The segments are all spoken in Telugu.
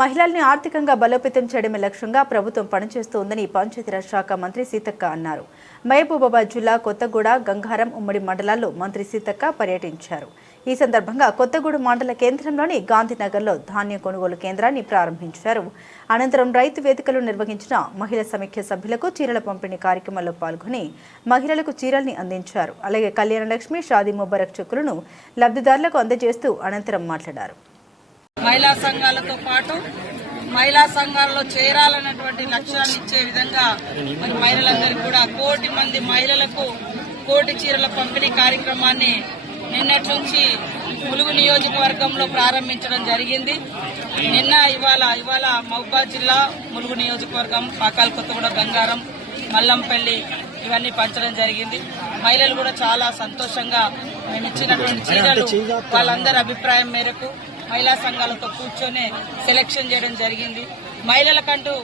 మహిళల్ని ఆర్థికంగా బలోపేతం చేయడమే లక్ష్యంగా ప్రభుత్వం పనిచేస్తోందని పంచాయతీరాజ్ శాఖ మంత్రి సీతక్క అన్నారు. మహబూబాబాద్ జిల్లా కొత్తగూడ గంగారం ఉమ్మడి మండలాల్లో మంత్రి సీతక్క పర్యటించారు. ఈ సందర్భంగా కొత్తగూడ మండల కేంద్రంలోని గాంధీనగర్లో ధాన్యం కొనుగోలు కేంద్రాన్ని ప్రారంభించారు. అనంతరం రైతు వేదికలు నిర్వహించిన మహిళా సమైక్య సభ్యులకు చీరల పంపిణీ కార్యక్రమంలో పాల్గొని మహిళలకు చీరల్ని అందించారు. అలాగే కళ్యాణ లక్ష్మి షాదీ ముబారక్ చెక్కులను లబ్ధిదారులకు అందజేస్తూ అనంతరం మాట్లాడారు. మహిళా సంఘాలతో పాటు మహిళా సంఘాల్లో చేరాలన్నటువంటి లక్ష్యాన్ని ఇచ్చే విధంగా మరి మహిళలందరికీ కూడా కోటి మంది మహిళలకు కోటి చీరల పంపిణీ కార్యక్రమాన్ని నిన్నటి నుంచి ములుగు నియోజకవర్గంలో ప్రారంభించడం జరిగింది. నిన్న ఇవాళ ఇవాళ మహబాద్ జిల్లా ములుగు నియోజకవర్గం పాకాల కొత్తగూడ గంగారం మల్లంపల్లి ఇవన్నీ పంచడం జరిగింది. మహిళలు కూడా చాలా సంతోషంగా మేము ఇచ్చినటువంటి చీరలు వాళ్ళందరి అభిప్రాయం మేరకు మహిళా సంఘాలతో కూర్చొని సెలెక్షన్ చేయడం జరిగింది. మహిళలకంటూ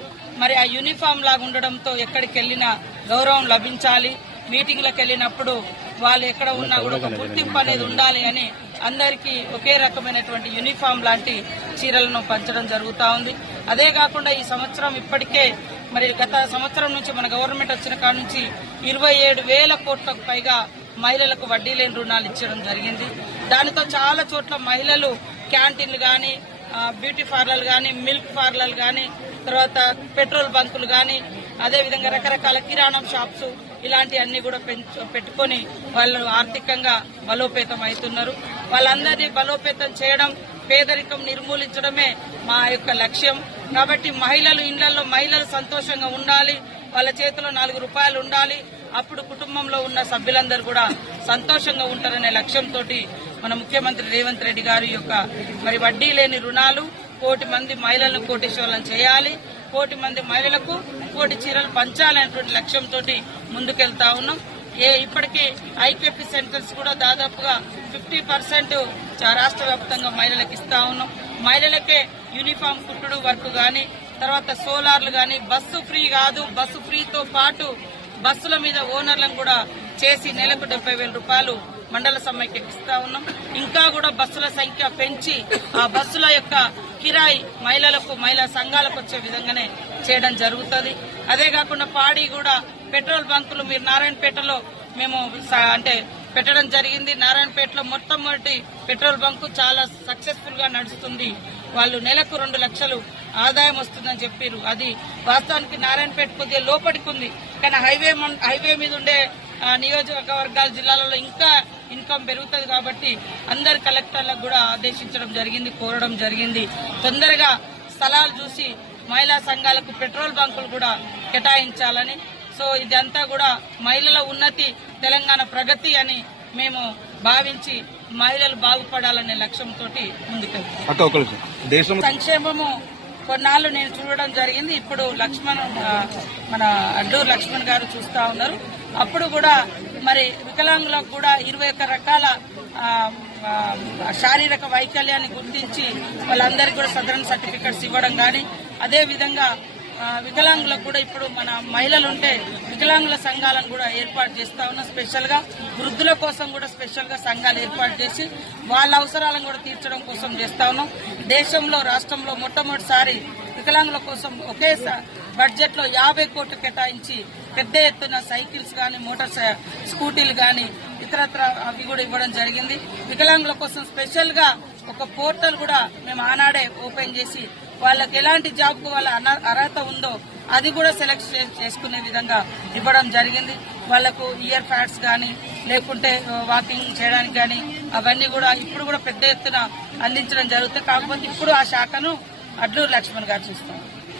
మరి ఆ యూనిఫామ్ లాగా ఉండడంతో ఎక్కడికి వెళ్ళినా గౌరవం లభించాలి. మీటింగ్లకు వెళ్ళినప్పుడు వాళ్ళు ఎక్కడ ఉన్నా కూడా ఒక గుర్తింపు అనేది ఉండాలి అని అందరికీ ఒకే రకమైనటువంటి యూనిఫామ్ లాంటి చీరలను పంచడం జరుగుతూ ఉంది. అదే కాకుండా ఈ సంవత్సరం ఇప్పటికే మరి గత సంవత్సరం నుంచి మన గవర్నమెంట్ వచ్చిన కాడ నుంచి ఇరవై ఏడు వేల కోట్లకు పైగా మహిళలకు వడ్డీ లేని రుణాలు ఇచ్చడం జరిగింది. దానితో చాలా చోట్ల మహిళలు క్యాంటీన్లు కానీ బ్యూటీ పార్లర్లు కానీ మిల్క్ పార్లర్లు కానీ తర్వాత పెట్రోల్ బంకులు కానీ అదేవిధంగా రకరకాల కిరాణం షాప్స్ ఇలాంటివన్నీ కూడా పెంచు పెట్టుకొని వాళ్ళు ఆర్థికంగా బలోపేతం అవుతున్నారు. వాళ్ళందరినీ బలోపేతం చేయడం పేదరికం నిర్మూలించడమే మా యొక్క లక్ష్యం. కాబట్టి మహిళలు ఇళ్ళలో మహిళలు సంతోషంగా ఉండాలి వాళ్ళ చేతిలో నాలుగు రూపాయలు ఉండాలి. అప్పుడు కుటుంబంలో ఉన్న సభ్యులందరూ కూడా సంతోషంగా ఉంటారనే లక్ష్యంతో మన ముఖ్యమంత్రి రేవంత్ రెడ్డి గారి యొక్క మరి వడ్డీ లేని రుణాలు కోటి మంది మహిళలను కోటేశ్వరులను చేయాలి. కోటి మంది మహిళలకు కోటి చీరలు పంచాలనేటువంటి లక్ష్యంతో ముందుకెళ్తా ఉన్నాం. ఏ ఇప్పటికీ ఐకేపీ సెంటర్స్ కూడా దాదాపుగా ఫిఫ్టీ పర్సెంట్ రాష్ట్ర వ్యాప్తంగా మహిళలకు ఇస్తా ఉన్నాం. మహిళలకే యూనిఫామ్ కుట్టుడు వర్క్ గాని తర్వాత సోలార్లు గాని బస్సు ఫ్రీ కాదు. బస్సు ఫ్రీతో పాటు బస్సుల మీద ఓనర్లను కూడా చేసి నెలకు డెబ్బై వేల రూపాయలు మండల సమ్మెకి ఇస్తా ఉన్నాం. ఇంకా కూడా బస్సుల సంఖ్య పెంచి ఆ బస్సుల యొక్క కిరాయి మహిళలకు మహిళా సంఘాలకు వచ్చే విధంగానే చేయడం జరుగుతుంది. అదే కాకుండా పాడి కూడా పెట్రోల్ బంకులు మీరు నారాయణపేటలో మేము అంటే పెట్టడం జరిగింది. నారాయణపేటలో మొట్టమొదటి పెట్రోల్ బంకు చాలా సక్సెస్ఫుల్గా నడుస్తుంది. వాళ్ళు నెలకు రెండు లక్షలు ఆదాయం వస్తుందని చెప్పారు అది వాస్తవానికి నారాయణపేట కొద్దిగా లోపడికి ఉంది. కానీ హైవే హైవే మీద ఉండే నియోజకవర్గాల జిల్లాలలో ఇంకా ఇన్కమ్ పెరుగుతుంది కాబట్టి అందరి కలెక్టర్లకు కూడా ఆదేశించడం జరిగింది కోరడం జరిగింది. తొందరగా స్థలాలు చూసి మహిళా సంఘాలకు పెట్రోల్ బంకులు కూడా కేటాయించాలని. సో ఇదంతా కూడా మహిళల ఉన్నతి తెలంగాణ ప్రగతి అని మేము భావించి మహిళలు బాగుపడాలనే లక్ష్యంతో ముందుకెళ్తాం సంక్షేమము కొన్నాళ్ళు నేను చూడడం జరిగింది. ఇప్పుడు లక్ష్మణ్ మన అడ్డూరు లక్ష్మణ్ గారు చూస్తా ఉన్నారు. అప్పుడు కూడా మరి వికలాంగులకు కూడా ఇరవై ఒక్క రకాల శారీరక వైకల్యాన్ని గుర్తించి వాళ్ళందరికీ కూడా సదరన్ సర్టిఫికెట్స్ ఇవ్వడం కానీ అదే విధంగా వికలాంగులకు కూడా ఇప్పుడు మన మహిళలు ఉంటే వికలాంగుల సంఘాలను కూడా ఏర్పాటు చేస్తా ఉన్నాం స్పెషల్గా వృద్ధుల కోసం కూడా స్పెషల్గా సంఘాలు ఏర్పాటు చేసి వాళ్ళ అవసరాలను కూడా తీర్చడం కోసం చేస్తా ఉన్నాం. దేశంలో రాష్ట్రంలో మొట్టమొదటిసారి వికలాంగుల కోసం ఒకేసారి బడ్జెట్లో యాభై కోట్లు కేటాయించి పెద్ద ఎత్తున సైకిల్స్ కానీ మోటార్ సై- స్కూటీలు గాని ఇతరత్ర అవి కూడా ఇవ్వడం జరిగింది. వికలాంగుల కోసం స్పెషల్గా ఒక పోర్టల్ కూడా మేము ఆనాడే ఓపెన్ చేసి వాళ్ళకి ఎలాంటి జాబ్కు వాళ్ళ అన- అర్హత ఉందో అది కూడా సెలెక్ట్ చే- చేసుకునే విధంగా ఇవ్వడం జరిగింది. వాళ్ళకు ఇయర్ ప్యాడ్స్ కానీ లేకుంటే వాకింగ్ చేయడానికి కానీ అవన్నీ కూడా ఇప్పుడు కూడా పెద్ద ఎత్తున అందించడం జరుగుతుంది. కాకపోతే ఇప్పుడు ఆ శాఖను అడ్లూరు లక్ష్మణ్ గారు చూస్తున్నారు.